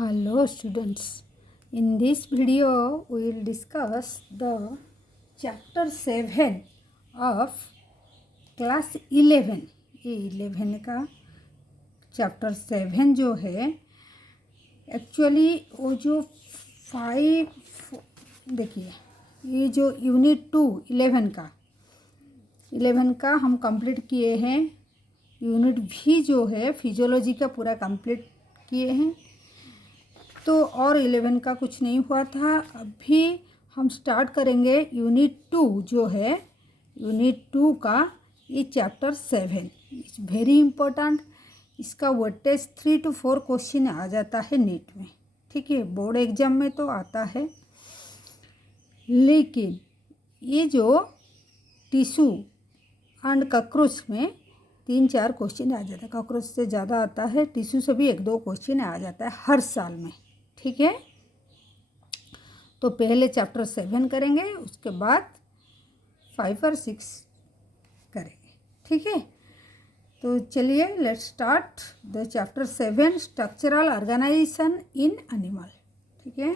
Hello students, in this video we will discuss the chapter 7 of class 11। ये 11 का chapter 7 जो है actually वो जो 5 देखिए ये जो यूनिट 2 11 का हम कंप्लीट किए हैं। यूनिट भी जो है फिजियोलॉजी का पूरा कंप्लीट किए हैं। तो और 11 का कुछ नहीं हुआ था। अभी हम स्टार्ट करेंगे यूनिट 2 जो है यूनिट 2 का ये चैप्टर 7 इट्स वेरी इम्पोर्टेंट। इसका वेटेज 3 to 4 क्वेश्चन आ जाता है नीट में, ठीक है, बोर्ड एग्जाम में तो आता है। लेकिन ये जो टिश्यू एंड कॉकरोच में 3-4 क्वेश्चन आ जाता है। कॉकरोच से ज़्यादा आता है, टिश्यू से भी 1-2 क्वेश्चन आ जाता है हर साल में, ठीक है। तो पहले चैप्टर 7 करेंगे, उसके बाद 5 और 6 करेंगे, ठीक है। तो चलिए let's start the chapter 7 structural organisation in animal, ठीक है।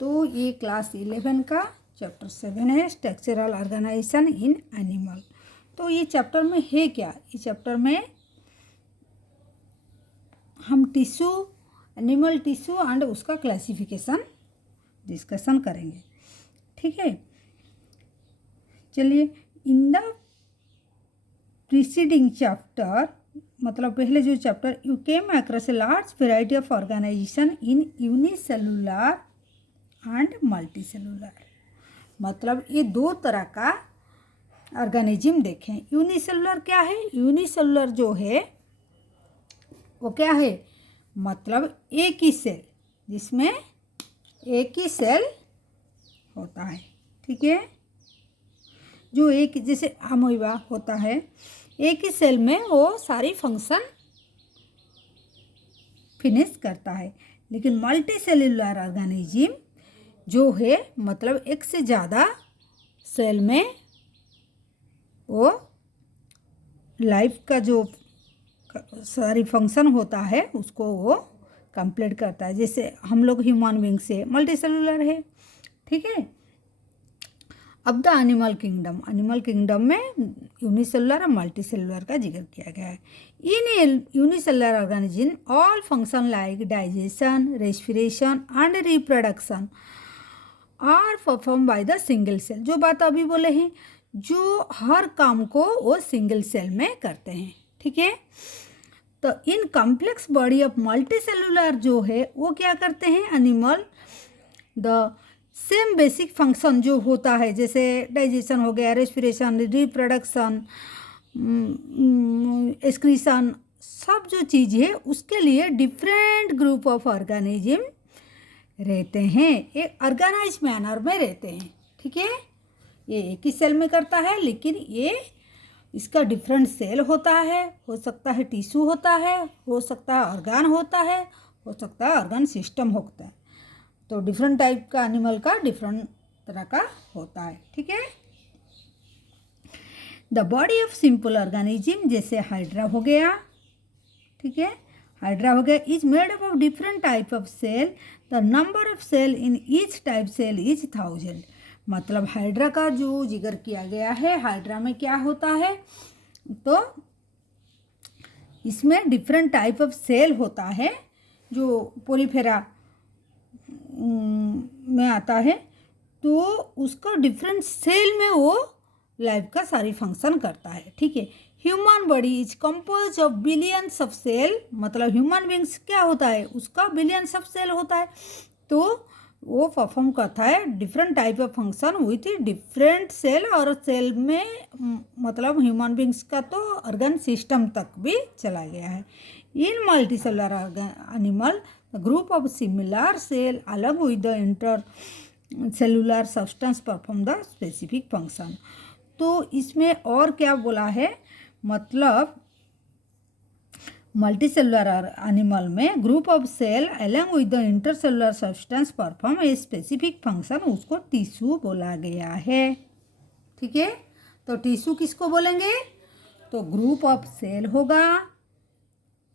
तो ये क्लास 11 का चैप्टर 7 है स्ट्रक्चरल ऑर्गेनाइजेशन इन एनिमल। तो ये चैप्टर में है क्या? इस चैप्टर में हम टिश्यू, एनिमल टिश्यू एंड उसका क्लासिफिकेशन डिस्कशन करेंगे, ठीक है। चलिए, इन द प्रीसीडिंग चैप्टर मतलब पहले जो chapter you came across a large variety of organisation in unicellular and multicellular. मतलब ये 2 तरह का ऑर्गेनिज्म देखें। यूनिसेलुलर क्या है? यूनिसेलुलर जो है वो क्या है? मतलब एक ही सेल, जिसमें एक ही सेल होता है, ठीक है। जो एक जैसे अमीबा होता है, एक ही सेल में वो सारी फंक्शन फिनिश करता है। लेकिन मल्टी सेलुलर ऑर्गेनिज्म जो है मतलब एक से ज़्यादा सेल में वो लाइफ का जो सारी फंक्शन होता है उसको वो कंप्लीट करता है। जैसे हम लोग ह्यूमन बीइंग से मल्टी सेलुलर है, ठीक है। अब द एनिमल किंगडम में यूनिसेलुलर और मल्टी सेलुलर का जिक्र किया गया है। In unicellular organism all function like digestion, respiration and reproduction are perform by the single cell. जो बात अभी बोले हैं, जो हर काम को वो सिंगल सेल में करते हैं, ठीक है। तो in complex body of multicellular जो है वो क्या करते हैं? Animal the same basic function जो होता है, जैसे डाइजेशन हो गया, रेस्पिरेशन, रिप्रोडक्शन, एक्सक्रीशन, सब जो चीज़ है उसके लिए डिफरेंट ग्रुप ऑफ ऑर्गेनिज्म रहते हैं, एक ऑर्गेनाइज मैनर में रहते हैं, ठीक है। ये एक ही सेल में करता है, लेकिन ये इसका डिफरेंट सेल होता है। हो सकता है टिश्यू होता है, हो सकता है ऑर्गन होता है, हो सकता है ऑर्गन सिस्टम होता है। तो डिफरेंट टाइप का एनिमल का डिफरेंट तरह का होता है, ठीक है। The body of simple organism जैसे हाइड्रा हो गया, ठीक है, हाइड्रा हो गया, is made up of different type of cell. The number of cell in each type cell is 1000। मतलब हाइड्रा का जो जिक्र किया गया है, हाइड्रा में क्या होता है? तो इसमें डिफरेंट टाइप ऑफ सेल होता है जो पोरीफेरा में आता है। तो उसका डिफरेंट सेल में वो लाइफ का सारी फंक्शन करता है, ठीक है। Human body is compose of billions of cell. मतलब ह्यूमन बींग्स क्या होता है? उसका बिलियंस ऑफ सेल होता है। तो वो परफॉर्म करता है different type of function with different cell. और सेल में मतलब ह्यूमन बींग्स का तो ऑर्गन सिस्टम तक भी चला गया है। In multicellular animal group of similar cell along with the intercellular substance perform the specific function. तो इसमें और क्या बोला है? मतलब मल्टी सेलुलर एनिमल में group of cell along with the intercellular substance perform a specific function, उसको tissue बोला गया है, ठीक है। तो टिश्यू किसको बोलेंगे? तो ग्रुप ऑफ सेल होगा,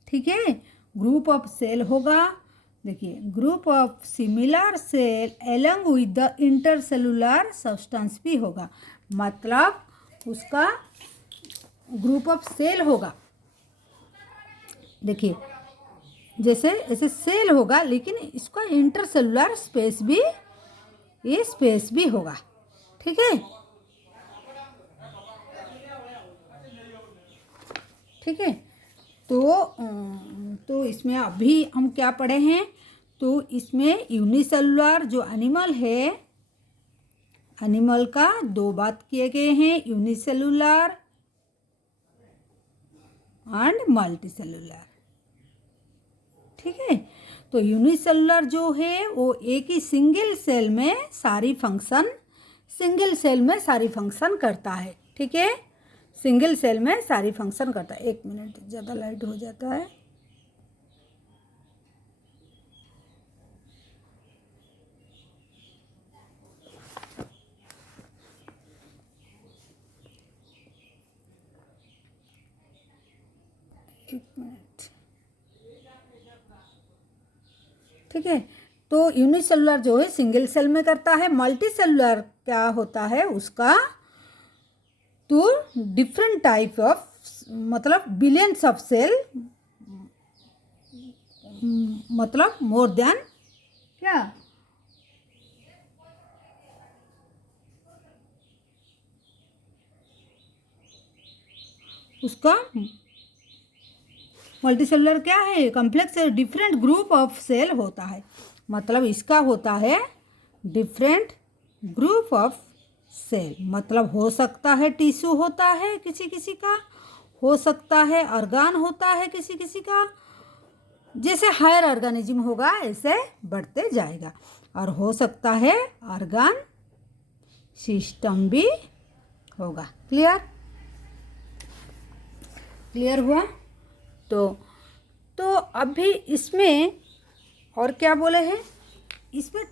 ठीक है। ग्रुप ऑफ सेल होगा, देखिए group of similar cell along with the intercellular substance भी होगा, मतलब उसका ग्रुप ऑफ सेल होगा। देखिए जैसे ऐसे सेल होगा लेकिन इसका इंटरसेलुलर स्पेस भी, ये स्पेस भी होगा, ठीक है, ठीक है। तो इसमें अभी हम क्या पढ़े हैं, तो इसमें यूनिसेलुलर जो एनिमल है, एनिमल का दो बात किए गए हैं, यूनिसेलुलर एंड मल्टीसेलुलर, ठीक है। तो यूनिसेलुलर जो है वो एक ही सिंगल सेल में सारी फंक्शन, सिंगल सेल में सारी फंक्शन करता है, ठीक है, सिंगल सेल में सारी फंक्शन करता है। 1 मिनट ज़्यादा लाइट हो जाता है। एक मिनट, ठीक है। तो यूनिसेलुलर जो है सिंगल सेल में करता है, मल्टी सेलुलर क्या होता है उसका, तो डिफरेंट टाइप ऑफ, मतलब बिलियंस ऑफ सेल, मतलब मोर देन क्या, उसका मल्टी सेलुलर क्या है, complex different group of cell होता है, मतलब इसका होता है डिफरेंट ग्रुप ऑफ सेल, मतलब हो सकता है टिश्यू होता है किसी किसी का, हो सकता है ऑर्गन होता है किसी किसी का, जैसे हायर ऑर्गेनिज्म होगा ऐसे बढ़ते जाएगा, और हो सकता है ऑर्गन सिस्टम भी होगा। क्लियर, क्लियर हुआ। तो अभी इसमें और क्या बोले हैं, इसमें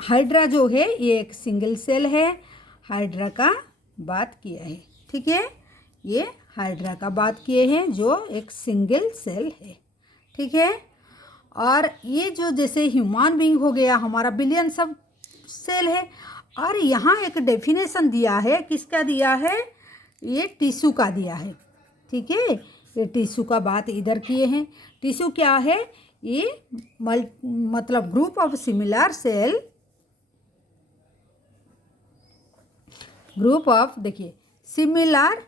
हाइड्रा जो है ये एक सिंगल सेल है, हाइड्रा का बात किया है, ठीक है, ये हाइड्रा का बात किए हैं जो एक सिंगल सेल है, ठीक है। और ये जो जैसे ह्यूमन बीइंग हो गया हमारा बिलियन सब सेल है, और यहाँ एक डेफिनेशन दिया है, किसका दिया है, ये टिश्यू का दिया है, ठीक है, ये टिश्यू का बात इधर किए हैं। टिश्यू क्या है, ये मतलब group of similar cell, group of, देखिए similar,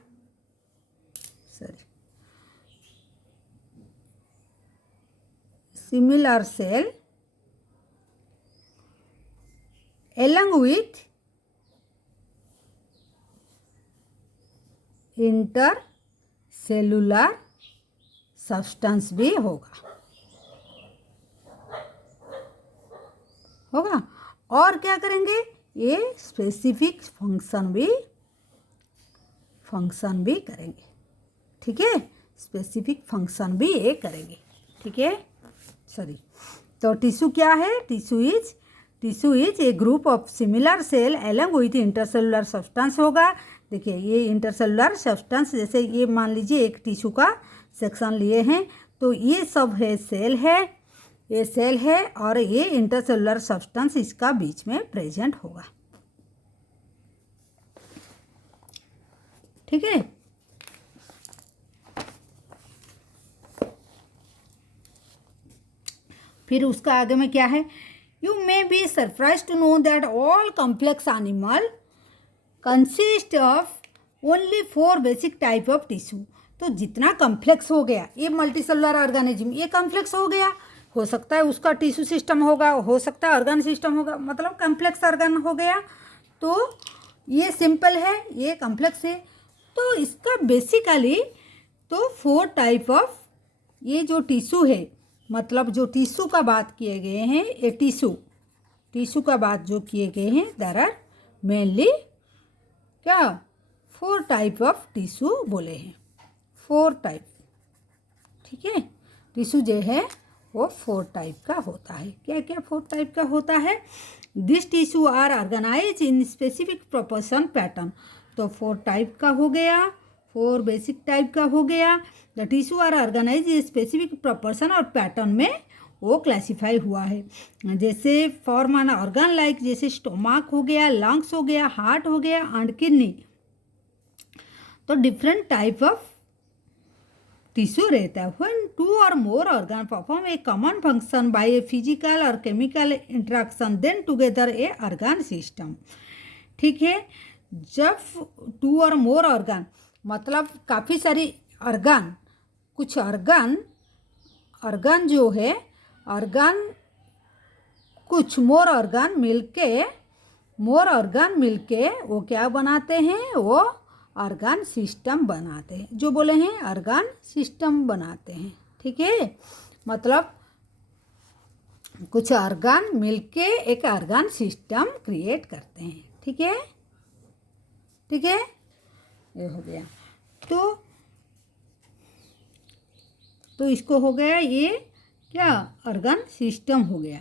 similar cell along with intercellular substance भी होगा, होगा, और क्या करेंगे, ये स्पेसिफिक फंक्शन भी करेंगे, ठीक है, स्पेसिफिक फंक्शन भी ये करेंगे, ठीक है, सॉरी। तो टिश्यू क्या है, tissue is a group of similar cell along with intercellular substance होगा। देखिए ये इंटरसेलुलर सब्सटेंस, जैसे ये मान लीजिए एक टिश्यू का सेक्शन लिए हैं, तो ये सब है सेल है, ये सेल है, और ये इंटरसेलुलर सब्सटेंस इसका बीच में प्रेजेंट होगा, ठीक है। फिर उसका आगे में क्या है, you may be surprise to know that all complex animal consist of only 4 basic type of tissue. तो जितना कॉम्प्लेक्स हो गया, ये मल्टीसेलुलर ऑर्गेनिज्म ये कॉम्प्लेक्स हो गया, हो सकता है उसका टिश्यू सिस्टम होगा, हो सकता है ऑर्गन सिस्टम होगा, मतलब कॉम्प्लेक्स ऑर्गन हो गया। तो ये सिंपल है, ये कॉम्प्लेक्स है, तो इसका बेसिकली तो 4 टाइप ऑफ ये जो टिश्यू है, मतलब जो टिश्यू का बात किए गए हैं, ये टिश्यू का बात जो किए गए हैं, देयर आर मेनली क्या 4 टाइप ऑफ टिश्यू बोले हैं, 4 टाइप, ठीक है। टिश्यू जो है वो 4 टाइप का होता है। क्या क्या 4 टाइप का होता है, this tissue are organize in specific proportion pattern. तो 4 टाइप का हो गया, 4 बेसिक टाइप का हो गया। The tissue are organise specific proportion और पैटर्न में वो क्लासीफाई हुआ है। जैसे फॉर्म एन ऑर्गन लाइक जैसे स्टोमक हो गया, लंग्स हो गया, हार्ट हो गया एंड किडनी। तो डिफरेंट टाइप ऑफ टिश्यू रहता है। व्हेन 2 और more organ perform a common function by a physical और chemical interaction then together a organ system. ठीक है, जब 2 और मोर ऑर्गन मतलब काफ़ी सारी ऑर्गन, कुछ ऑर्गन जो है ऑर्गन कुछ मोर ऑर्गन मिलके वो क्या बनाते हैं, वो ऑर्गन सिस्टम बनाते हैं। जो बोले हैं ऑर्गन सिस्टम बनाते हैं। ठीक है, मतलब कुछ ऑर्गन मिलके एक ऑर्गन सिस्टम क्रिएट करते हैं। ठीक है, ठीक है, ये हो गया। तो इसको हो गया, ये क्या ऑर्गन सिस्टम हो गया।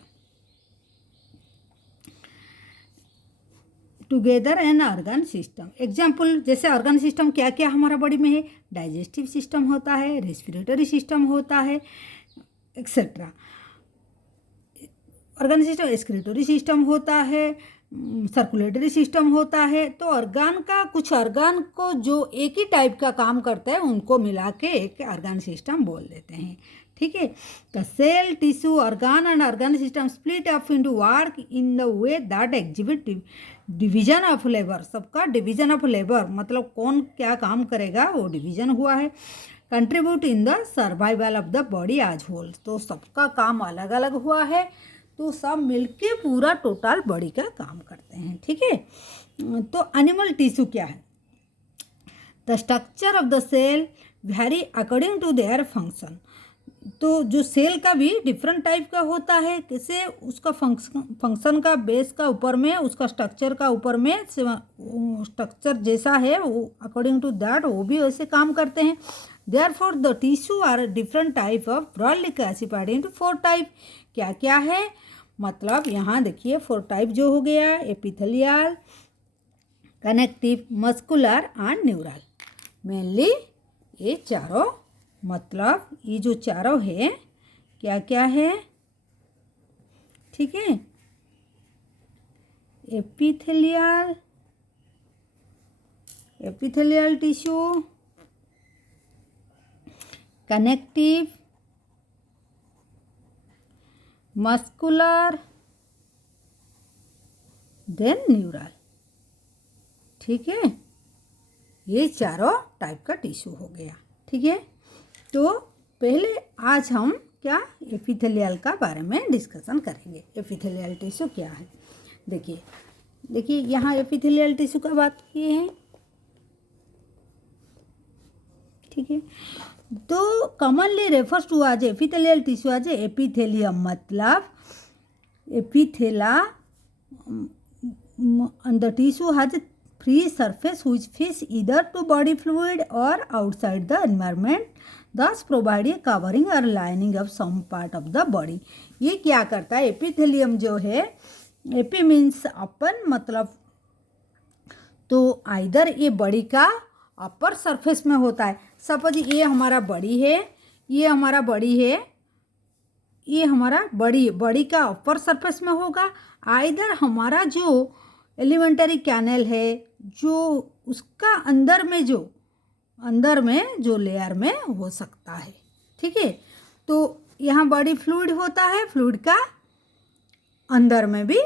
Together an organ system. Example जैसे ऑर्गन सिस्टम क्या क्या हमारा बॉडी में है, डाइजेस्टिव सिस्टम होता है, रेस्पिरेटरी सिस्टम होता है, etcetera. Organ system excretory system होता है, सर्कुलेटरी सिस्टम होता है। तो ऑर्गन का कुछ ऑर्गन को जो एक ही टाइप का काम करता है उनको मिला के एक ऑर्गन सिस्टम बोल देते हैं। ठीक है, the cell, tissue, organ and organ system split up into work in the way that exhibit division of labour. सबका डिवीजन ऑफ लेबर मतलब कौन क्या काम करेगा वो डिवीजन हुआ है। Contribute in the survival of the body as whole. तो सबका काम अलग अलग हुआ है, तो सब मिलके पूरा टोटल बॉडी का काम करते हैं। ठीक है, तो एनिमल टिश्यू क्या है, the structure of the cell vary according to their function. तो जो सेल का भी डिफरेंट टाइप का होता है, कैसे उसका फंक्शन का बेस का ऊपर में, उसका स्ट्रक्चर का ऊपर में स्ट्रक्चर जैसा है वो अकॉर्डिंग टू दैट वो भी वैसे काम करते हैं। Therefore the tissue are different type of broadly classified into 4 type. क्या क्या है, मतलब यहाँ देखिए 4 टाइप जो हो गया, epithelial, connective, muscular and neural. Mainly ये चारों, मतलब ये जो चारों है क्या क्या है। ठीक है, epithelial tissue, connective, muscular, then neural. ठीक है, ये चारों टाइप का टिश्यू हो गया। ठीक है, तो पहले आज हम क्या एपिथेलियल का बारे में डिस्कशन करेंगे। एपिथेलियल टिश्यू क्या है, देखिए यहाँ एपिथेलियल टिश्यू का बात किए हैं। ठीक है, तो commonly refers to as epithelial tissue as epithelium, मतलब epithelia the tissue has free surface which fits either to body fluid or outside the environment, thus provide a covering or lining of some part of the body। ये क्या करता है, epithelium जो है, AP means अपन, मतलब तो either ये body का अपर सरफेस में होता है। सपोज ये हमारा बॉडी है, ये हमारा बॉडी है, ये हमारा बॉडी का अपर सरफेस में होगा। आइदर हमारा जो एलिमेंटरी कैनल है जो उसका अंदर में जो लेयर में हो सकता है। ठीक है, तो यहाँ बॉडी फ्लूइड होता है, फ्लूइड का अंदर में भी,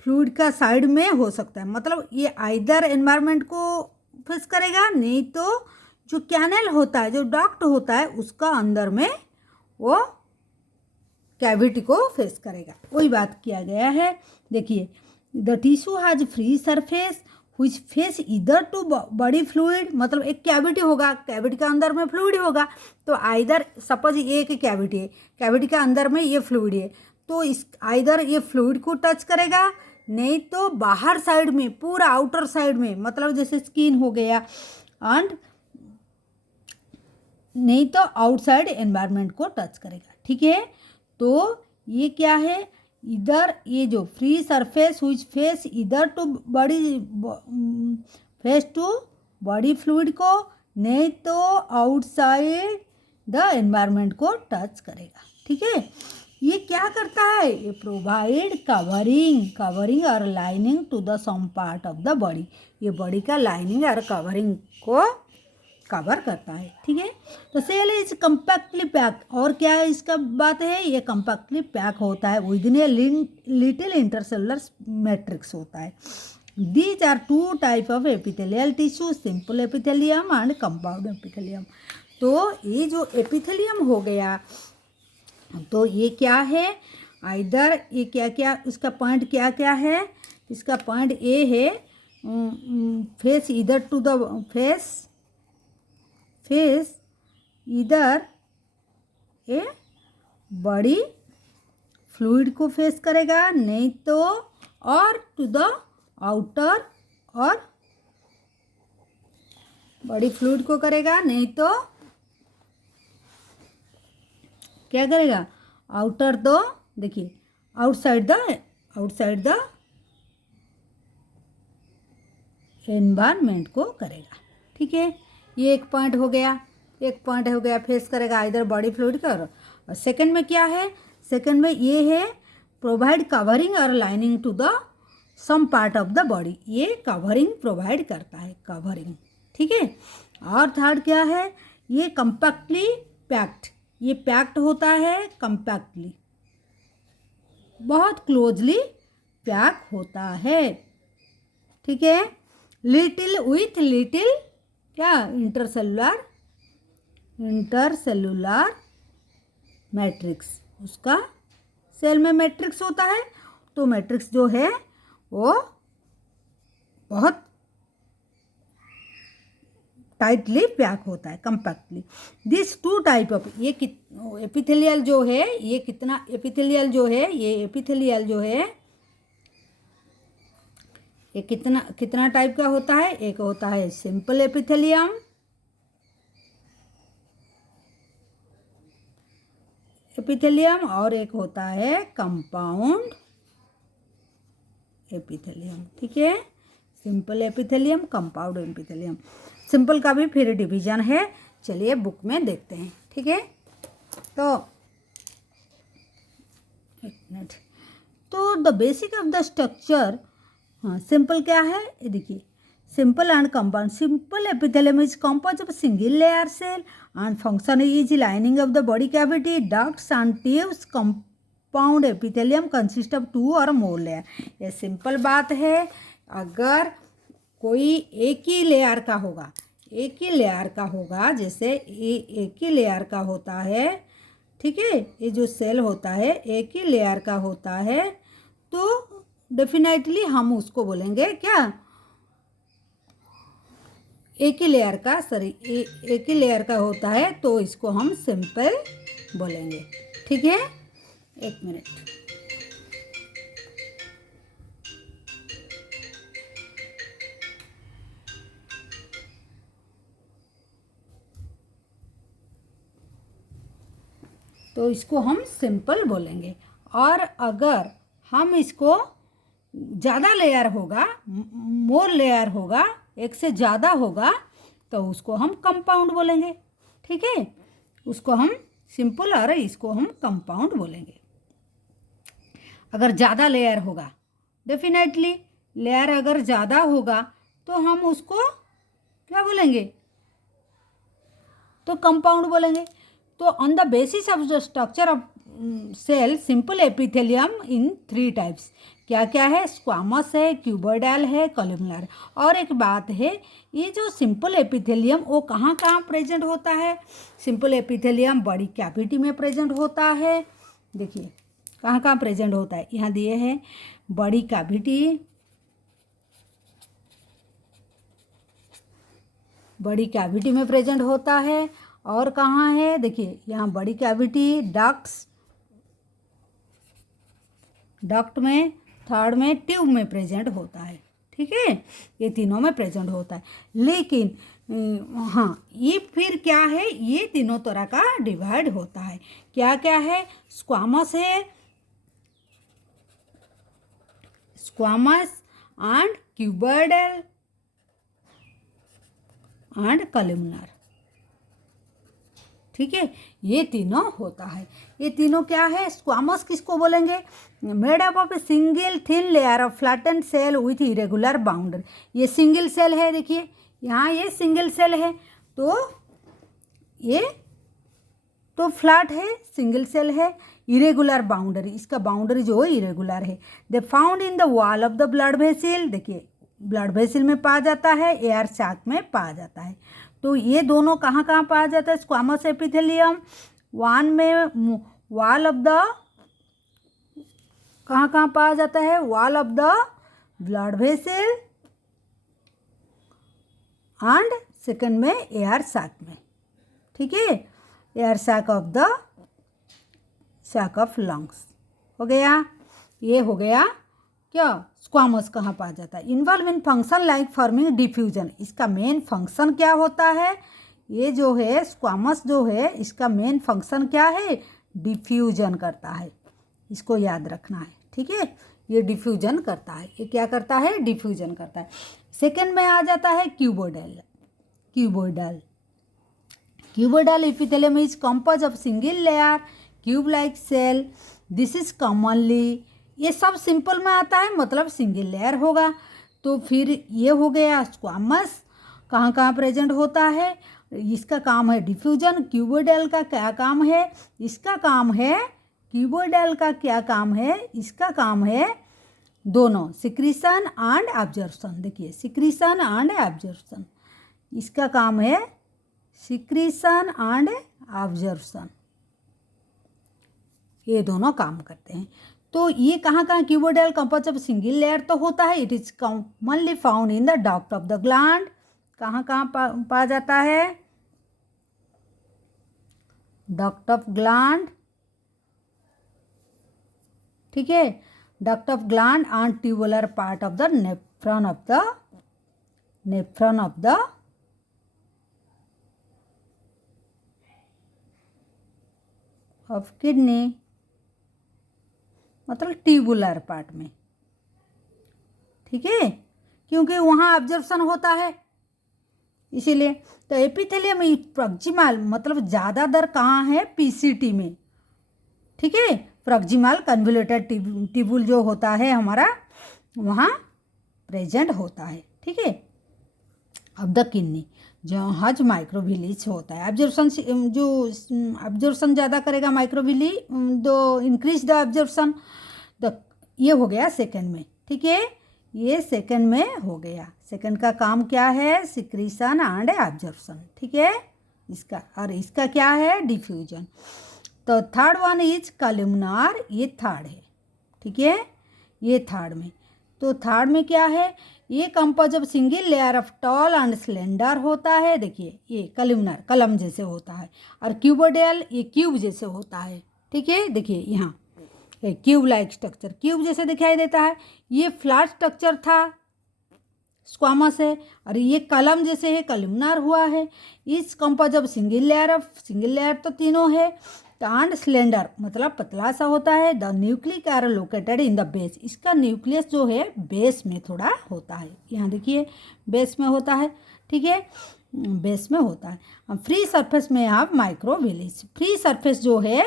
फ्लूइड का साइड में हो सकता है। मतलब ये आइदर एनवायरनमेंट को फेस करेगा, नहीं तो जो कैनल होता है, जो डक्ट होता है, उसका अंदर में वो कैविटी को फेस करेगा। वही बात किया गया है। देखिए, the tissue has free surface which face इधर टू बॉडी फ्लूइड, मतलब एक कैविटी होगा, कैविटी का अंदर में फ्लूइड होगा। तो आइदर सपोज ये एक कैविटी है, कैविटी का अंदर में ये फ्लूइड है, तो इस आइदर ये फ्लूइड को टच करेगा, नहीं तो बाहर साइड में, पूरा आउटर साइड में, मतलब जैसे स्किन हो गया, एंड नहीं तो आउटसाइड एनवायरनमेंट को टच करेगा। ठीक है, तो ये क्या है, इधर ये जो फ्री सरफेस विच फेस इधर to body, face to body fluid को, नहीं तो आउटसाइड द एनवायरनमेंट को टच करेगा। ठीक है, ये क्या करता है, ये प्रोवाइड कवरिंग और lining to the some part of the body, ये बॉडी का लाइनिंग और कवरिंग को कवर करता है। ठीक है, तो सेल इज कम्पैक्टली पैक, और क्या इसका बात है, ये कम्पैक्टली पैक होता है within a little intercellular matrix होता है। These are two type of epithelial tissue, simple epithelium and compound epithelium. तो ये जो एपिथेलियम हो गया, तो ये क्या है, आइदर ये क्या क्या इसका पॉइंट क्या क्या है, इसका पॉइंट ए है फेस इधर टू द फेस इधर ए बॉडी फ्लूइड को फेस करेगा, नहीं तो और टू द आउटर, और बॉडी फ्लूइड को करेगा, नहीं तो क्या करेगा, आउटर दो, देखिए आउटसाइड द एनवायरनमेंट को करेगा। ठीक है, ये एक पॉइंट हो गया, फेस करेगा इधर बॉडी फ्लूइड का। और सेकंड में क्या है, सेकंड में ये है प्रोवाइड कवरिंग और lining to the some part of the body, ये कवरिंग प्रोवाइड करता है, कवरिंग। ठीक है, और थर्ड क्या है, ये कंपैक्टली पैक्ड, ये पैक्ड होता है कंपैक्टली, बहुत क्लोजली पैक होता है। ठीक है, लिटिल क्या इंटरसेलुलर मैट्रिक्स, उसका सेल में मैट्रिक्स होता है, तो मैट्रिक्स जो है वो बहुत टाइटली पैक होता है, compactly. This two type of, ये एपिथेलियल जो है, ये कितना एपिथेलियल जो है, ये कितना टाइप का होता है, एक होता है सिंपल एपिथेलियम और एक होता है कंपाउंड एपिथेलियम। ठीक है, simple epithelium, compound epithelium. Simple का भी फिर डिवीजन है, चलिए बुक में देखते हैं। ठीक है, तो एक मिनट, तो the basic of the structure, हाँ सिंपल क्या है, ये देखिए simple and compound. Simple epithelium is compose of single layer cell and function is lining of the body cavity, ducts and tubes. Compound epithelium consist of two or more layer. ये simple बात है, अगर कोई एक ही layer का होगा, जैसे ये एक ही लेयर का होता है। ठीक है, ये जो सेल होता है एक ही लेयर का होता है, तो डेफिनेटली हम उसको बोलेंगे क्या, एक ही लेयर का होता है, तो इसको हम सिंपल बोलेंगे। ठीक है, एक मिनट, तो इसको हम सिंपल बोलेंगे। और अगर हम इसको ज़्यादा लेयर होगा, मोर लेयर होगा, एक से ज़्यादा होगा, तो उसको हम कंपाउंड बोलेंगे। ठीक है, उसको हम सिंपल और इसको हम कंपाउंड बोलेंगे। अगर ज़्यादा लेयर होगा, डेफिनेटली लेयर अगर ज़्यादा होगा, तो हम उसको क्या बोलेंगे, तो कंपाउंड बोलेंगे। तो on the basis of the structure of cell, simple epithelium in three types, क्या क्या है, स्क्वामस है, क्यूबोइडल है, कॉलमनार। और एक बात है, ये जो सिंपल एपिथेलियम वो कहाँ कहाँ प्रेजेंट होता है, सिंपल एपिथेलियम बॉडी कैविटी में प्रेजेंट होता है। देखिए कहाँ कहाँ प्रेजेंट होता है, यहाँ दिए हैं बॉडी कैविटी में प्रेजेंट होता है। और कहाँ है, देखिए यहाँ बॉडी कैविटी, डक्ट में, थर्ड में ट्यूब में प्रेजेंट होता है। ठीक है, ये तीनों में प्रेजेंट होता है। लेकिन हाँ, ये फिर क्या है, ये तीनों तरह का डिवाइड होता है। क्या क्या है, squamous and cuboidal, and columnar. ठीक है, ये तीनों होता है। ये तीनों क्या है? स्क्वामस किसको बोलेंगे? Made up of a single thin layer of flattened cell with irregular boundary. ये सिंगल सेल है, देखिए यहाँ ये सिंगल सेल है, तो ये तो फ्लैट है, सिंगल सेल है, इरेगुलर बाउंड्री, इसका बाउंड्री जो है इरेगुलर है। They found in the wall of the blood vessel, देखिए ब्लड वेसिल में पाया जाता है, एयर सैक में पाया जाता है। तो ये दोनों कहाँ कहाँ पाया जाता है? स्क्वामस एपिथेलियम वन में वॉल ऑफ द, कहाँ कहाँ पाया जाता है? Wall of the blood vessel and second में एयर सैक में। ठीक है, air sac of the sac of lungs हो गया। ये हो गया क्या? स्क्वामस कहाँ पाया जाता है? Involve in function like forming diffusion. इसका मेन फंक्शन क्या होता है? ये जो है स्क्वामस जो है, इसका मेन फंक्शन क्या है? डिफ्यूजन करता है, इसको याद रखना है। ठीक है, ये डिफ्यूजन करता है। ये क्या करता है? डिफ्यूजन करता है। सेकेंड में आ जाता है cuboidal. Cuboidal cuboidal epithelium is compose of single layer cube like cell. This is commonly, ये सब सिंपल में आता है, मतलब सिंगल लेयर होगा। तो फिर ये हो गया स्क्वामस, कहाँ कहाँ प्रेजेंट होता है? इसका काम है डिफ्यूजन। क्यूबोइडल का क्या काम है? इसका काम है, क्यूबोइडल का क्या काम है? इसका काम है दोनों, सिक्रीशन एंड एब्जॉर्प्शन। देखिए सिक्रीशन एंड एब्जॉर्प्शन, इसका काम है सिक्रीशन एंड एब्जॉर्प्शन, ये दोनों काम करते हैं। तो ये कहाँ कहाँ cuboidal compose of single layer तो होता है। It is commonly found in the duct of the gland. कहाँ कहाँ पाया जाता है? Duct of gland. ठीक है, duct of gland and tubular part of the nephron of the kidney, मतलब ट्यूबुलर पार्ट में। ठीक है, क्योंकि वहाँ ऑब्जर्वेशन होता है इसीलिए। तो एपिथेलियम प्रॉक्सिमल मतलब ज़्यादातर कहाँ है? पीसीटी में। ठीक है, प्रॉक्सिमल कन्वोल्यूटेड ट्यूबुल जो होता है हमारा, वहाँ प्रेजेंट होता है। ठीक है, अब द किडनी जहाँ माइक्रोविलीज होता है, ऑब्जर्वेशन जो ऑब्जर्वेशन ज़्यादा करेगा माइक्रोविली, दो इंक्रीज द ऑब्जर्वेशन। तो ये हो गया सेकंड में। ठीक है, ये सेकंड में हो गया। सेकंड का काम क्या है? Secretion and observation. ठीक है, इसका, और इसका क्या है? डिफ्यूजन। तो थर्ड वन इज कॉलमनार, ये थर्ड है। ठीक है, ये थर्ड में। तो थर्ड में क्या है? ये compose of single layer of tall and slender होता है। देखिए ये कॉलमनार कलम जैसे होता है, और क्यूबोइडल ये क्यूब जैसे होता है। ठीक है, देखिए यहाँ क्यूब लाइक स्ट्रक्चर, क्यूब जैसे दिखाई देता है। ये फ्लैट स्ट्रक्चर था, स्क्वामस है, और ये कलम जैसे है, कॉलमनार हुआ है। इस कंपोज ऑफ सिंगल लेयर तो तीनों है, एंड स्लेंडर मतलब पतला सा होता है। The nuclei are located in the base, इसका न्यूक्लियस जो है बेस में थोड़ा होता है। यहाँ देखिए बेस में होता है। ठीक है, बेस में होता है। फ्री सरफेस में आप माइक्रोविलीज, फ्री सरफेस जो है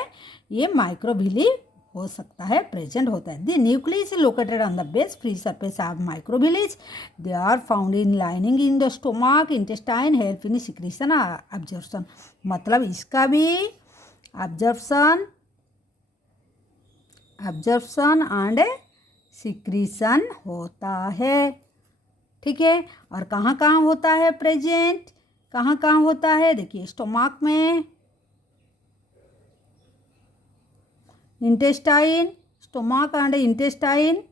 ये माइक्रोविली हो सकता है, प्रेजेंट होता है। The nucleus located on the base, free surface of microvilli. They are found in lining in the stomach, intestine, help in secretion absorption. मतलब इसका भी ऑब्जर्वेशन एंड सिक्रीशन होता है। ठीक है, और कहाँ कहाँ होता है प्रेजेंट? कहाँ कहाँ होता है? देखिए स्टोमक में, इंटेस्टाइन, स्टोमक एंड इंटेस्टाइन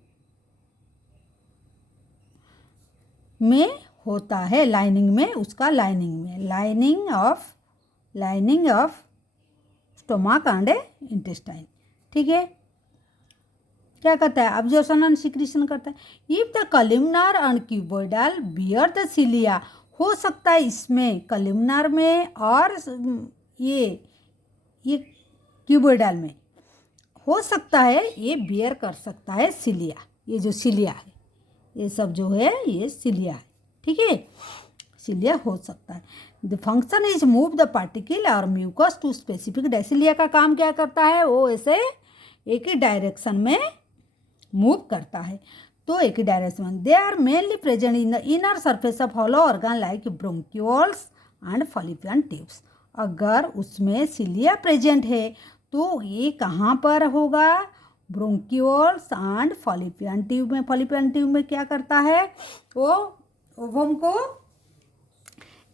में होता है, लाइनिंग में, उसका लाइनिंग में, lining of stomach and intestine. ठीक है, क्या करता है? ऑब्जर्वेशन एंड सिक्रीशन करता है। If the columnar and cuboidal bear the cilia, हो सकता है इसमें कॉलमनार में और ये क्यूबोइडल में हो सकता है ये बियर कर सकता है सिलिया। ये जो सिलिया है, ये सब जो है ये सिलिया है। ठीक है, सिलिया हो सकता है। The function is move the particle और mucus to specific direction. Cilia का काम क्या करता है, वो ऐसे एक ही डायरेक्शन में मूव करता है। तो एक ही direction, they are mainly present in the inner surface of hollow organ like bronchioles and fallopian tubes. अगर उसमें सिलिया प्रेजेंट है तो ये कहाँ पर होगा, ब्रोंक्यूल्स एंड फॉलिपियन ट्यूब में। फॉलिपियन ट्यूब में क्या करता है, वो ओवम को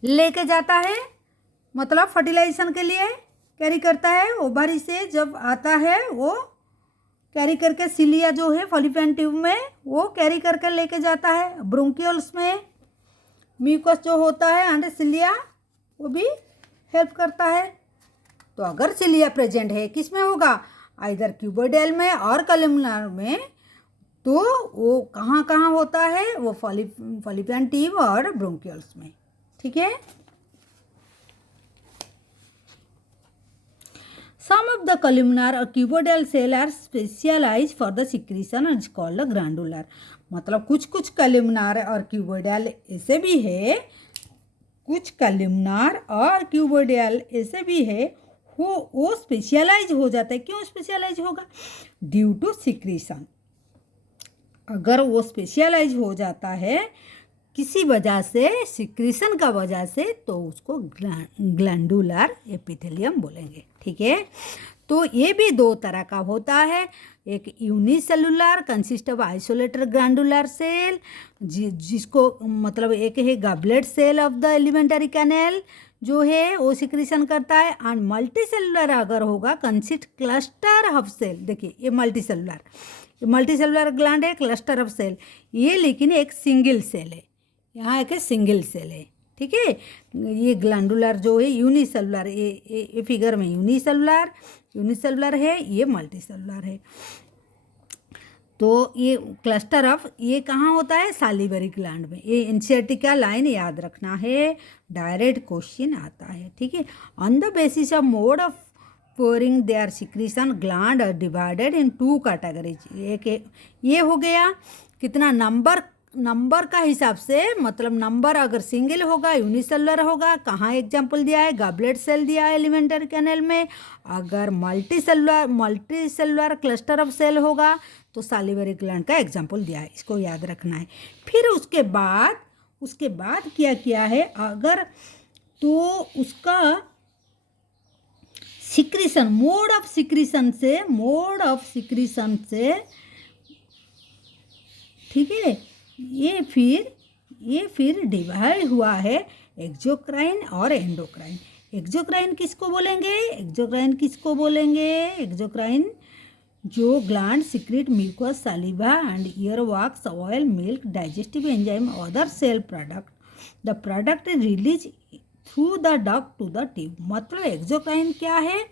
लेके जाता है, मतलब फर्टिलाइजेशन के लिए कैरी करता है। ओवरी से जब आता है वो कैरी करके सिलिया जो है फॉलिपियन ट्यूब में वो कैरी करके लेके जाता है। ब्रोंक्यूल्स में म्यूकस जो होता है एंड सिलिया वो भी हेल्प करता है। तो अगर सिलिया प्रेजेंट है किस में होगा, आइदर क्यूबोइडल में और कॉलमनार में, तो वो कहाँ कहाँ होता है, वो फॉलिपियन ट्यूब और ब्रोंक्यूल्स में। ठीक है। Some of the columnar or cuboidal cell are specialized for the secretion and is called glandular। मतलब कुछ कुछ कॉलमनार और क्यूबोइडल ऐसे भी है, कुछ कॉलमनार और क्यूबोइडल ऐसे भी है वो स्पेशलाइज हो जाता है। क्यों स्पेशलाइज होगा, ड्यू टू सिक्रीशन। अगर वो स्पेशलाइज हो जाता है किसी वजह से, सिक्रीशन का वजह से, तो उसको ग्लैंडुलर एपिथेलियम बोलेंगे। ठीक है। तो ये भी दो तरह का होता है, एक unicellular consist of isolated glandular cell, जिसको मतलब एक है goblet cell of the alimentary canal जो है वो सिक्रीशन करता है। एंड मल्टीसेलुलर अगर होगा कंसिस्ट क्लस्टर ऑफ सेल। देखिए ये मल्टीसेलुलर ग्लैंड है, क्लस्टर ऑफ सेल, ये लेकिन एक सिंगल सेल है, यहाँ एक सिंगल सेल है। ठीक है। ये ग्लैंडुलर जो है यूनिसेलुलर, ये फिगर में यूनिसेलुलर है, ये मल्टीसेलुलर है। तो ये क्लस्टर ऑफ ये कहाँ होता है, सालिवरी ग्लैंड में। ये एनसीईआरटी का लाइन याद रखना है, डायरेक्ट क्वेश्चन आता है। ठीक है। On the basis of mode of pouring their secretion gland are divided into categories. एक ये हो गया कितना नंबर का हिसाब से, मतलब नंबर अगर सिंगल होगा यूनिसेलुलर होगा, कहाँ एग्जाम्पल दिया है, गॉबलेट सेल दिया है एलिमेंटरी कैनेल में। अगर मल्टीसेलुलर क्लस्टर ऑफ सेल होगा तो सालिवरी ग्लैंड का एग्जाम्पल दिया है, इसको याद रखना है। फिर उसके बाद क्या किया है, अगर तो उसका सिक्रीशन, मोड ऑफ सिक्रीशन से ठीक है, ये फिर डिवाइड हुआ है एक्सोक्राइन और एंडोक्राइन। एक्सोक्राइन किसको बोलेंगे, एक्सोक्राइन जो gland secrete mucus, saliva and ear wax, oil, milk, digestive enzyme, other cell product. The product is release through the duct to the tube. मतलब एक्सोक्राइन क्या है,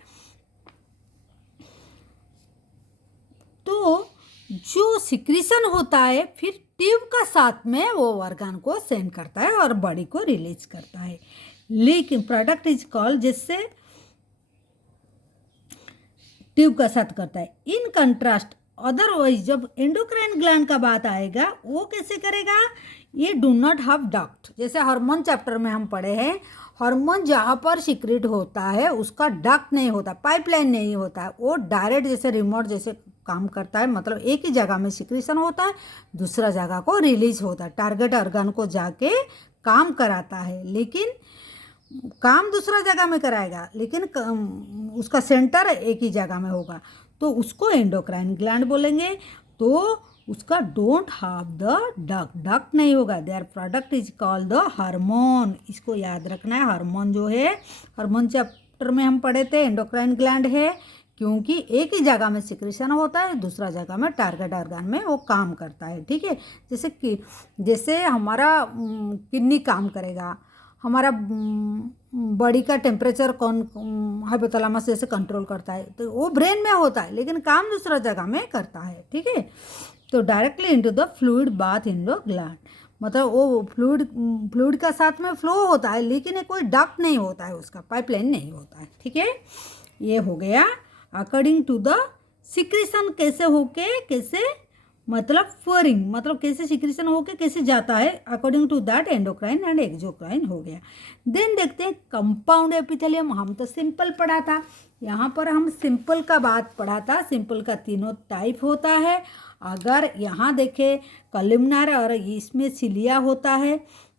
तो जो सिक्रीशन होता है फिर ट्यूब का साथ में वो ऑर्गन को सेंड करता है और बॉडी को रिलीज करता है। लेकिन प्रोडक्ट इज कॉल्ड, जिससे ट्यूब का साथ करता है। इन कंट्रास्ट अदरवाइज जब एंडोक्राइन ग्लैंड का बात आएगा वो कैसे करेगा, ये डू नॉट हैव डक्ट। जैसे हार्मोन चैप्टर में हम पढ़े हैं, हार्मोन जहाँ पर सीक्रेट होता है उसका डक्ट नहीं होता, पाइपलाइन नहीं होता है, वो डायरेक्ट जैसे रिमोट जैसे काम करता है। मतलब एक ही जगह में सिक्रीशन होता है, दूसरा जगह को रिलीज होता है, टारगेट ऑर्गन को जाके काम कराता है, लेकिन काम दूसरा जगह में कराएगा, लेकिन उसका सेंटर एक ही जगह में होगा, तो उसको एंडोक्राइन ग्लैंड बोलेंगे। तो उसका डोंट हैव द डक्ट नहीं होगा, their product is called the hormone. इसको याद रखना है। हार्मोन जो है, हार्मोन चैप्टर में हम पढ़े थे, एंडोक्राइन ग्लैंड है, क्योंकि एक ही जगह में सिक्रीशन होता है, दूसरा जगह में टारगेट ऑर्गन में वो काम करता है। ठीक है। जैसे हमारा किडनी काम करेगा, हमारा बॉडी का टेम्परेचर कौन हाइपोथैलेमस जैसे कंट्रोल करता है, तो वो ब्रेन में होता है, लेकिन काम दूसरा जगह में करता है। ठीक है। तो directly into the fluid bath in the gland, मतलब वो फ्लूइड का साथ में फ्लो होता है, लेकिन कोई डक्ट नहीं होता है, उसका पाइपलाइन नहीं होता है। ठीक है। ये हो गया अकॉर्डिंग टू द सिक्रीशन कैसे मतलब फरिंग, मतलब कैसे सिक्रीशन होके कैसे जाता है according to that endocrine and exocrine हो गया। देन देखते हैं कंपाउंड एपिथेलियम। हम तो सिंपल पढ़ा था, यहाँ पर हम सिंपल का बात पढ़ा था। सिंपल का तीनों टाइप होता है। अगर यहाँ देखें कॉलमनार और इसमें सिलिया होता है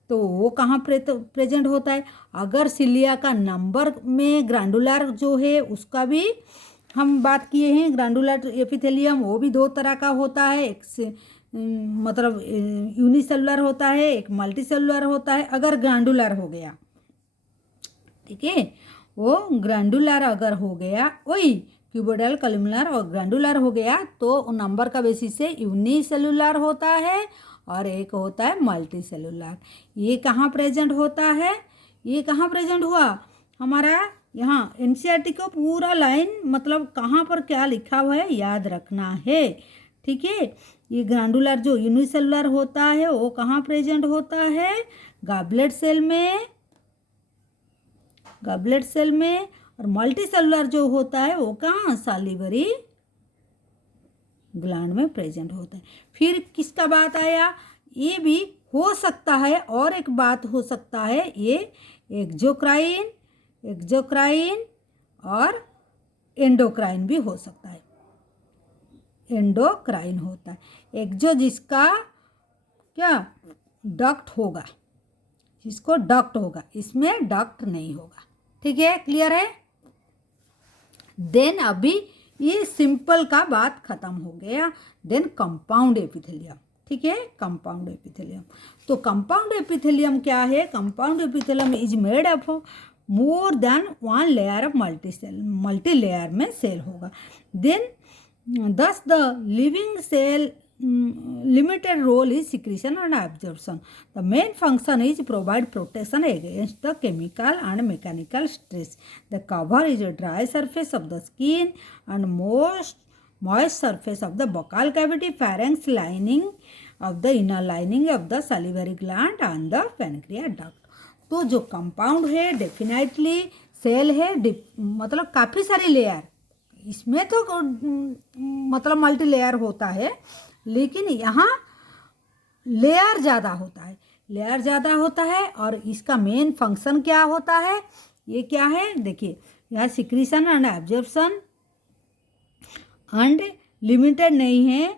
तो वो कहाँ प्रेजेंट होता है। अगर सिलिया का नंबर में ग्रैंडुलर जो है उसका भी हम बात किए हैं। ग्रैंडुलर एपिथेलियम वो भी दो तरह का होता है, एक से मतलब यूनिसेलुलर होता है, एक मल्टी सेलुलर होता है। अगर ग्रैंडुलर हो गया, ठीक है, वो ग्रैंडुलर अगर हो गया, वही क्यूबोइडल कॉलमनार और ग्रैंडुलर हो गया तो नंबर का बेसिस से यूनिसेलुलर होता है और एक होता है मल्टी सेलुलर। ये कहाँ प्रेजेंट होता है, ये कहाँ प्रेजेंट हुआ हमारा यहाँ एनसीईआरटी को पूरा लाइन, मतलब कहाँ पर क्या लिखा हुआ है याद रखना है, ठीक है। ये ग्रैंडुलर जो यूनिसेलुलर होता है वो कहाँ प्रेजेंट होता है, गॉबलेट सेल में, गॉबलेट सेल में। और मल्टी सेलुलर जो होता है वो कहाँ, सालिवरी ग्लैंड में प्रेजेंट होता है। फिर किसका बात आया, ये भी हो सकता है और एक बात हो सकता है, ये एक्सोक्राइन, एक्सोक्राइन और एंडोक्राइन भी हो सकता है। एंडोक्राइन होता है एक्सो, जिसका क्या डक्ट होगा, जिसको डक्ट होगा, इसमें डक्ट नहीं होगा, ठीक है, क्लियर है। देन अभी ये सिंपल का बात खत्म हो गया। देन कंपाउंड एपिथेलियम, ठीक है, कंपाउंड एपिथेलियम। तो कंपाउंड एपिथेलियम क्या है, compound epithelium is made of more than one layer of multi cell, multi layer में सेल होगा। Then thus the living cell limited role is secretion and absorption. The main function is provide protection against the chemical and mechanical stress. The cover is a dry surface of the skin and moist surface of the buccal cavity, pharynx lining of the inner lining of the salivary gland and the pancreas duct. तो जो compound है definitely cell है, मतलब काफ़ी सारे layer, इसमें तो मतलब मल्टी लेयर होता है, लेकिन यहाँ लेयर ज़्यादा होता है, लेयर ज़्यादा होता है। और इसका मेन फंक्शन क्या होता है, ये क्या है देखिए, यहाँ secretion and absorption and limited नहीं है,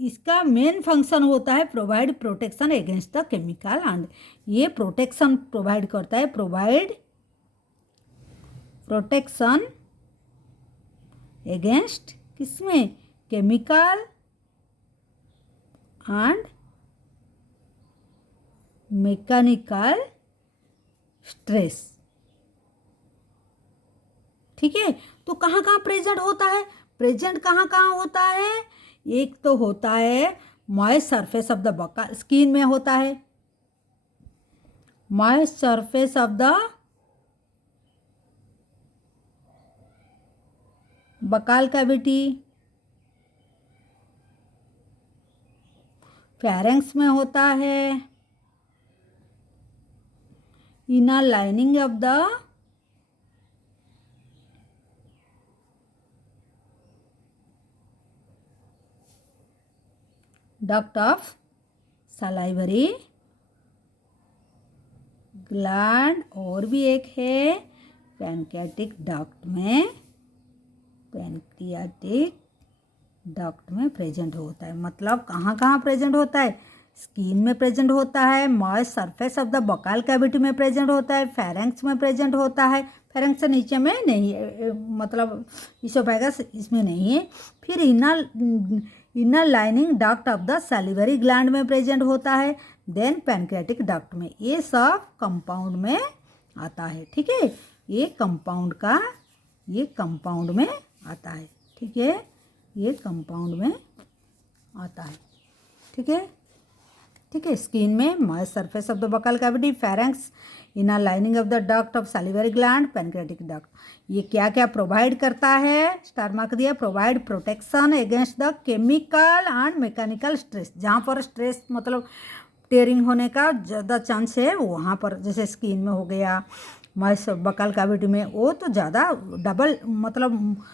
इसका मेन फंक्शन होता है provide protection against the chemical and, ये प्रोटेक्शन प्रोवाइड करता है, प्रोवाइड प्रोटेक्शन अगेंस्ट किसमें, केमिकल एंड मैकेनिकल स्ट्रेस, ठीक है। तो कहाँ कहाँ प्रेजेंट होता है, प्रेजेंट कहाँ कहाँ होता है, एक तो होता है moist surface of the buccal, skin में होता है moist surface of the buccal cavity, pharynx में होता है inner lining of the duct of salivary gland, और भी एक है पैनक्रियाटिक डक्ट में, पैनक्रियाटिक डक्ट में प्रेजेंट होता है। मतलब कहाँ कहाँ प्रेजेंट होता है, स्किन में प्रेजेंट होता है, moist surface of the buccal cavity में प्रेजेंट होता है, फेरेंक्स में प्रेजेंट होता है, फेरेंक्स से नीचे में नहीं है, मतलब इसोफेगस इसमें नहीं है। फिर inner lining duct of the salivary gland में प्रेजेंट होता है, देन पैनक्रियाटिक डक्ट में। ये सब कंपाउंड में आता है, ठीक है, ये कंपाउंड का, ये कंपाउंड में आता है, ठीक है, ये कंपाउंड में आता है, ठीक है, ठीक है। स्किन में moist surface of the buccal cavity, pharynx, inner lining of the duct of salivary gland, pancreatic duct. ये क्या क्या प्रोवाइड करता है, स्टार मार्क दिया, provide protection against the chemical and mechanical stress. जहाँ पर स्ट्रेस मतलब टेयरिंग होने का ज़्यादा चांस है वहाँ पर, जैसे स्किन में हो गया, मॉइस्ट बकाल कैविटी में, वो तो ज़्यादा मतलब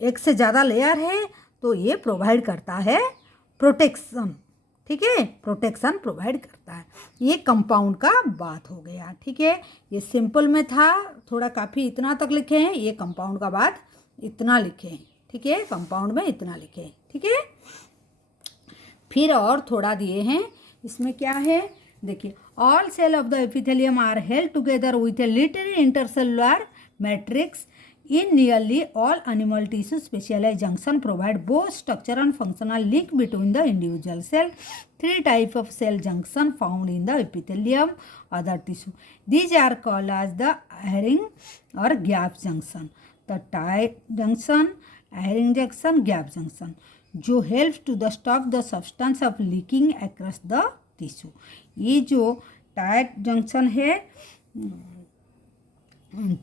एक से ज़्यादा लेयर है, तो ये प्रोवाइड करता है प्रोटेक्शन, ठीक है, प्रोटेक्शन प्रोवाइड करता है। ये कंपाउंड का बात हो गया, ठीक है। ये सिंपल में था, थोड़ा काफ़ी इतना तक लिखे हैं, ये कंपाउंड का बात इतना लिखे हैं, ठीक है, कंपाउंड में इतना लिखे हैं, ठीक है। फिर और थोड़ा दिए हैं, इसमें क्या है देखिए, all cell of the epithelium are held together with a little intercellular matrix in nearly all animal tissue. Specialized junction provide both structural and functional link between the individual cell. Three types of cell junction found in the epithelium, other tissue. These are called as the Hering or gap junction. The tight junction, Hering junction, gap junction, जो helps to the stop the substance of leaking across the tissue. ये जो tight junction है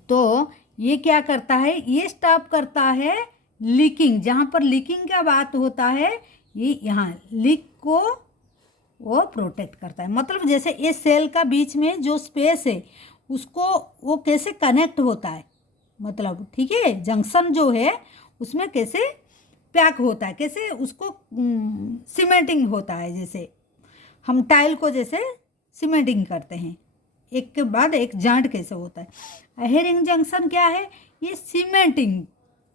तो ये क्या करता है, ये स्टॉप करता है लीकिंग, जहाँ पर लीकिंग का बात होता है ये यहाँ लीक को वो प्रोटेक्ट करता है। मतलब जैसे ये सेल का बीच में जो स्पेस है उसको वो कैसे कनेक्ट होता है, मतलब ठीक है, जंक्शन जो है उसमें कैसे पैक होता है, कैसे उसको सीमेंटिंग होता है, जैसे हम टाइल को जैसे सीमेंटिंग करते हैं, एक के बाद एक जॉइंट कैसे होता है। हेरिंग जंक्शन क्या है, ये सीमेंटिंग,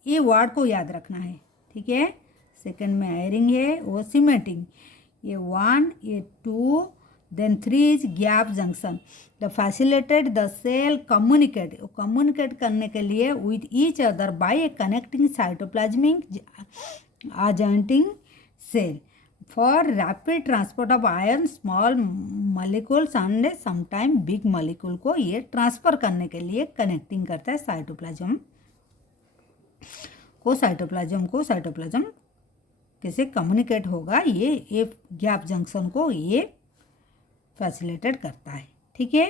ये वर्ड को याद रखना है, ठीक है। सेकंड में हेरिंग है वो सीमेंटिंग, ये 1, ये 2, then 3 is gap junction. The facilitate the cell communicate करने के लिए with each other by a connecting cytoplasmic अजॉइंटिंग cell for rapid transport of ion, small molecules and sometime big molecule को ये ट्रांसफ़र करने के लिए कनेक्टिंग करता है साइटोप्लाज्म को कैसे कम्युनिकेट होगा, ये गैप जंक्शन को ये फैसिलिटेट करता है, ठीक है।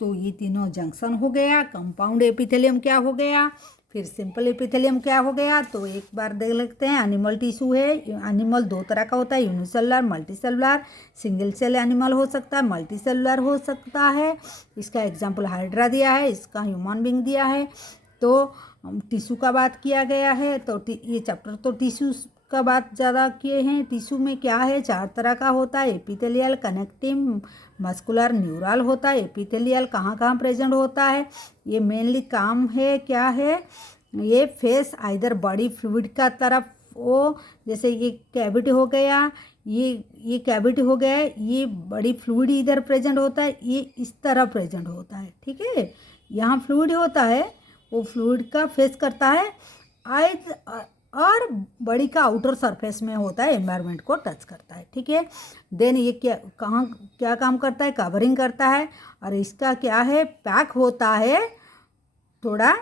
तो ये तीनों जंक्शन हो गया। कंपाउंड एपिथेलियम क्या हो गया, फिर सिंपल एपिथेलियम क्या हो गया, तो एक बार देख लेते हैं। एनिमल टिश्यू है, एनिमल दो तरह का होता है, unicellular, multicellular. Single cell animal हो सकता है, मल्टीसेलुलर हो सकता है। इसका एग्जांपल हाइड्रा दिया है, इसका ह्यूमन बीइंग दिया है। तो टिश्यू का बात किया गया है, तो ये चैप्टर तो टिश्यू का बात ज़्यादा किए हैं। टिश्यू में क्या है, 4 तरह का होता है, एपिथेलियल, कनेक्टिव, मस्कुलर, न्यूरल होता है। एपिथेलियल कहाँ कहाँ प्रेजेंट होता है, ये मेनली काम है क्या है, ये फेस आइदर बॉडी फ्लूइड का तरफ, वो जैसे ये कैविटी हो गया, ये कैविटी हो गया, ये बॉडी फ्लूइड इधर प्रेजेंट होता है, ये इस तरह प्रेजेंट होता है, ठीक है। यहाँ फ्लूइड होता है, वो फ्लूइड का फेस करता है और बॉडी का आउटर सरफेस में होता है, एनवायरनमेंट को टच करता है, ठीक है। देन ये क्या काम करता है, कवरिंग करता है, और इसका क्या है, पैक होता है, थोड़ा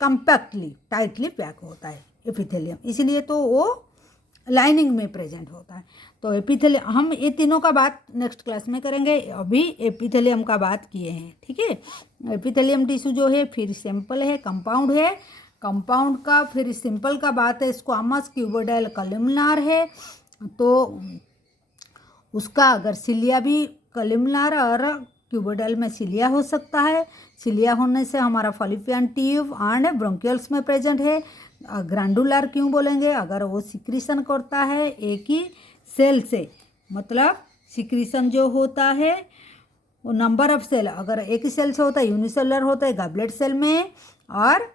कम्पैक्टली टाइटली पैक होता है एपिथेलियम, इसलिए तो वो लाइनिंग में प्रेजेंट होता है। तो एपिथेलियम हम ये तीनों का बात नेक्स्ट क्लास में करेंगे, अभी एपिथेलियम का बात किए हैं, ठीक है। एपिथेलियम टिश्यू जो है फिर सिंपल है, कंपाउंड है, कंपाउंड का फिर सिंपल का बात है, स्क्वामस, क्यूबोइडल, कॉलमनार है। तो उसका अगर सिलिया भी कॉलमनार और क्यूबोइडल में सिलिया हो सकता है, सिलिया होने से हमारा फॉलिपियन ट्यूब एंड ब्रोंकियल्स में प्रेजेंट है। ग्रैंडुलर क्यों बोलेंगे, अगर वो सिक्रीशन करता है एक ही सेल से, मतलब सिक्रीशन जो होता है वो नंबर ऑफ सेल, अगर एक ही सेल से होता है, यूनिसेलुलर होता है गॉबलेट सेल में, और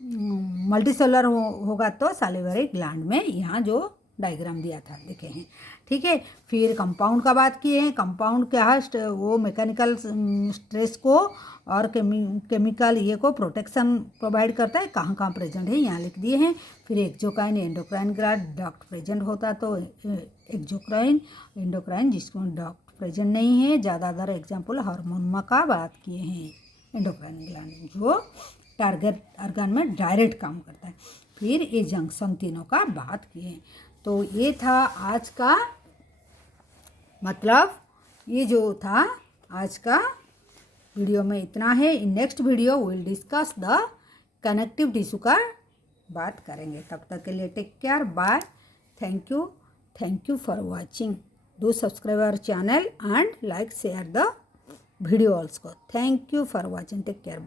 मल्टीसेलुलर होगा तो सैलिवरी ग्लैंड में, यहाँ जो डायग्राम दिया था देखे हैं, ठीक है। फिर कंपाउंड का बात किए हैं। कंपाउंड क्या है, वो मैकेनिकल स्ट्रेस को और केमिकल ये को प्रोटेक्शन प्रोवाइड करता है, कहाँ कहाँ प्रेजेंट है यहाँ लिख दिए हैं। फिर exocrine, endocrine gland duct present होता है, तो एक्सोक्राइन, एंडोक्राइन जिसको डक्ट प्रेजेंट नहीं है। ज़्यादातर एग्जाम्पल हार्मोन का बात किए हैं। एंडोक्राइन ग्लैंड जो टारगेट ऑर्गन में डायरेक्ट काम करता है। फिर ये जंक्शन तीनों का बात किए हैं। तो ये था आज का, मतलब ये जो था आज का वीडियो में इतना है। In next video will discuss the connective tissue का बात करेंगे। तब तक के लिए take care, bye, thank you for watching. Do subscribe our channel and like share the video also. Thank you for watching, take care, bye.